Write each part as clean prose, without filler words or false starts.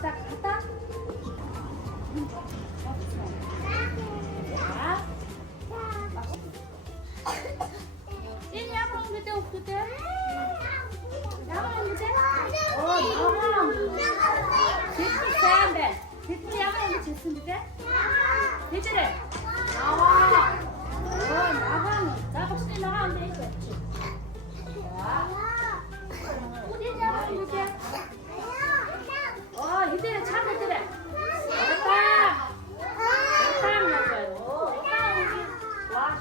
갖다. Ini apa yang kita ukut ya? Apa yang kita? Oh, navam. Situ sende. Situ apa yang kita sende? Situ deh. Navam. Oh, navam. Tapi sini navam deh. Ya. Udah apa yang kita? Oh, itu deh, cak itu deh. Datang. Datang ya, oh. Wah,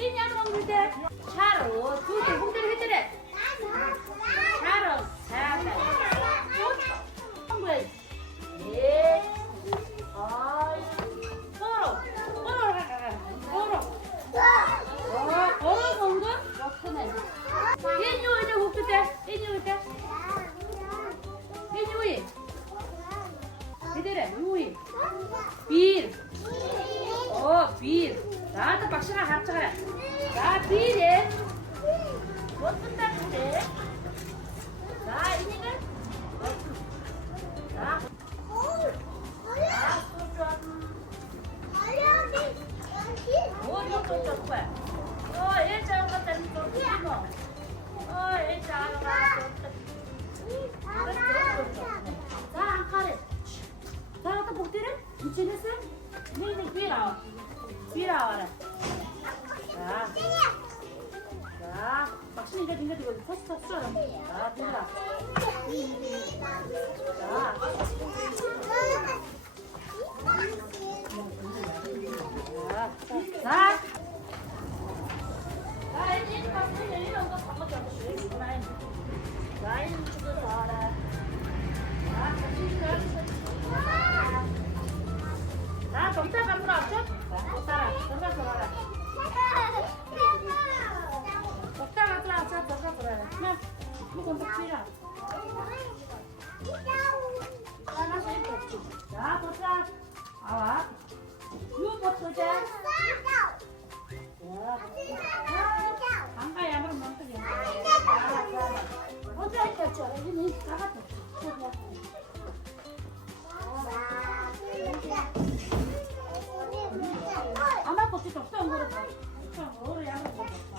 ini apa yang kita? Caro, tuh kita deh. Caro, caro. Tunggu. Bir. Oh, bir. Daha da başına harcayalım. Daha bir. Bundan ne? Daha ini kan? Daha. Oh, ini tuh apa? Oh, ini jangan tadi tuh apa? Oh, ini jangan Daha angkare. Daha da buktirin. İçinesi. Neydi? Bir av. Bir av ara. Daha. Daha. Bak şimdi dinle diyor. Koş sonra. Daha bir av. Daha. Daha. Daha ini pasti ini untuk kamu coba sih main. Daha ini juga salah. 나 정자 감으로 왔죠? 따라, 정자 들어라. 정자 들어라, 정자 들어라. 나, 이거 좀 필요해. 하나씩 먹지. 자, 보자. 아와. 이거 보자. 강가에 아무런 멍들이 보자, 있겠죠? 여기는 가봤죠? 아마 꽃이 없어 안 그랬어. 오늘 양을 먹었어.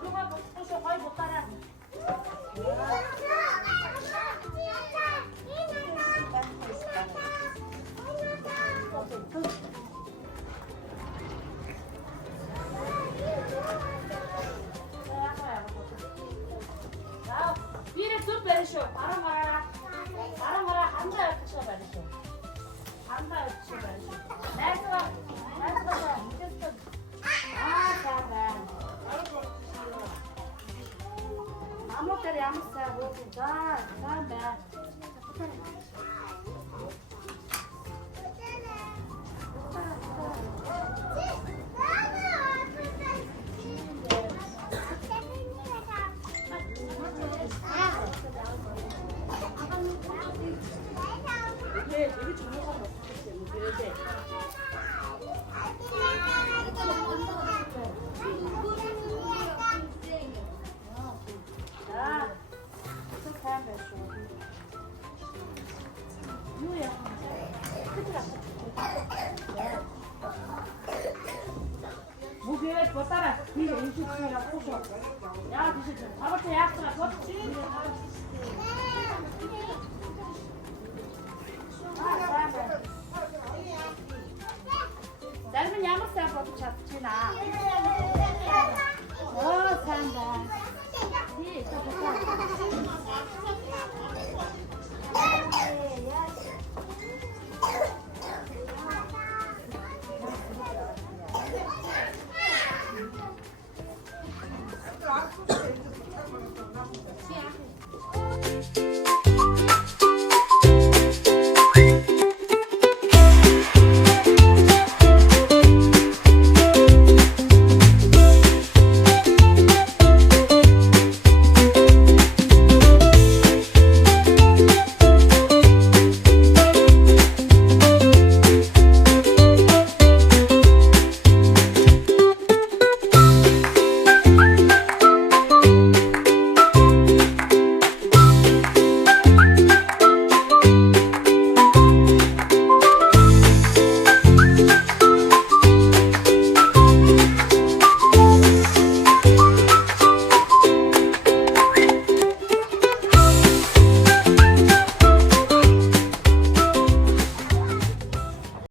누가 먹고 거의 못 따라. 비를 좀 빼르쇼. 바로 가라. 바로 가라. 한 가요 드셔 빼르쇼. 한 가요 드셔 빼르쇼. 내가 아무 때리 아무 싸고 자, 여기 전화가 없어. 자, 이렇게 하면 뭐야? 목에 더 따라 뒤에 인식해라 꼬셔. 야, 드시죠. 잡을 때 약수가 걷지.